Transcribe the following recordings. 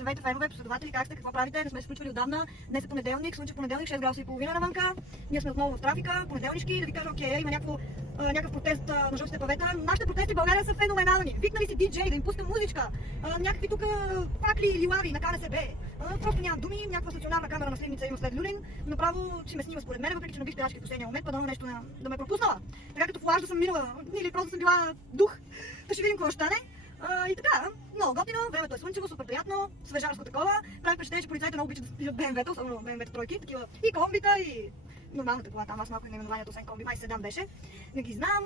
Здравейте, фенове, последователи, как сте, какво правите? Не сме се включвали отдавна. Днес е понеделник, слънчев понеделник, 6 градуса и половина навънка. Ние сме отново в трафика, понеделнишки, да ви кажа, окей, има някакъв протест на жълтите павета. Нашите протести в България са феноменални. Викнали си диджей да им пуска музичка, някакви тук пакли или лави на КНСБ. Просто нямам думи, някаква стационарна камера на сливница има след Люлин. Направо ще ме снима според мен, въпреки че набих спирачки в последния момент, па дано нещо да ме пропуснала. Така като в лаж да съм минала, или просто съм била дух. Та ще видим какво ще стане. И така, много готино, времето е слънчево, супер приятно, свежарско такова. Прави впечатление, че полицайите много обичат да спират БМВ-та, особено БМВ-та тройки, такива и комбита, и нормалната кола там, аз малко наименованието, освен комби, май седан беше. Не ги знам.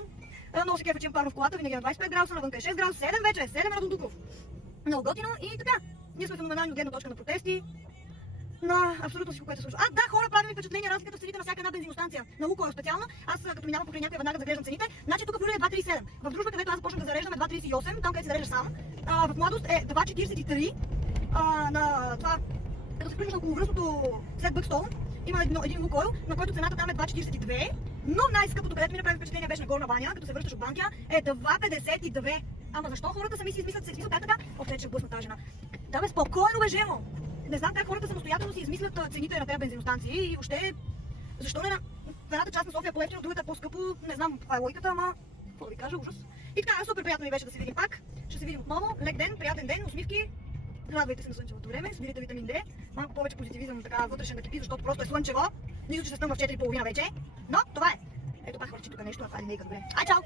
Много се кефа, че имам парно в колата, винаги на 25 градуса, навънка е 6 градуса, 7 вече, 7 на Дондуков. Много готино и така, ние сме феноменални от гледна точка на протести. На абсолютно всичко, което се случва. Да, хора, прави ми впечатление разликата в цените на всяка една бензиностанция. На Лукойл специално. Аз като минавам покрай някоя веднага заглеждам цените. Значи тук в Люлин е 2,37. В Дружба, където аз започнах да зареждам е 2,38, там където се зарежда сам. В Младост е 2,43. На това, като се включваш на околовръстното след Бъкстоун, има един Лукойл, на който цената там е 2,42. Но най-скъпото, където ми направи впечатление, беше на Горна баня, като се връщаш от Банкя, е 2,52. Ама защо хората сами си измислят как така? Общо ще блъсна тази жена. Да бе, спокойно бе, Жемо! Не знам как хората самостоятелно си измислят цените на тези бензиностанции и въобще защо не в едната част на София по-евтино, другата е по-скъпо, не знам каква е логиката, ама какво да ви кажа, ужас. И така, супер приятно ми беше да се видим пак. Ще се видим отново, лек ден, приятен ден, усмивки. Радвайте се на слънчевото време, събирайте витамин D, малко повече позитивизъм така вътрешен да кипи, защото просто е слънчево. Нищо, че се стъм в 4,5 вече, но това е. Ето пак хвърчи тук нещо, това е линейка, добре. Ай, чао!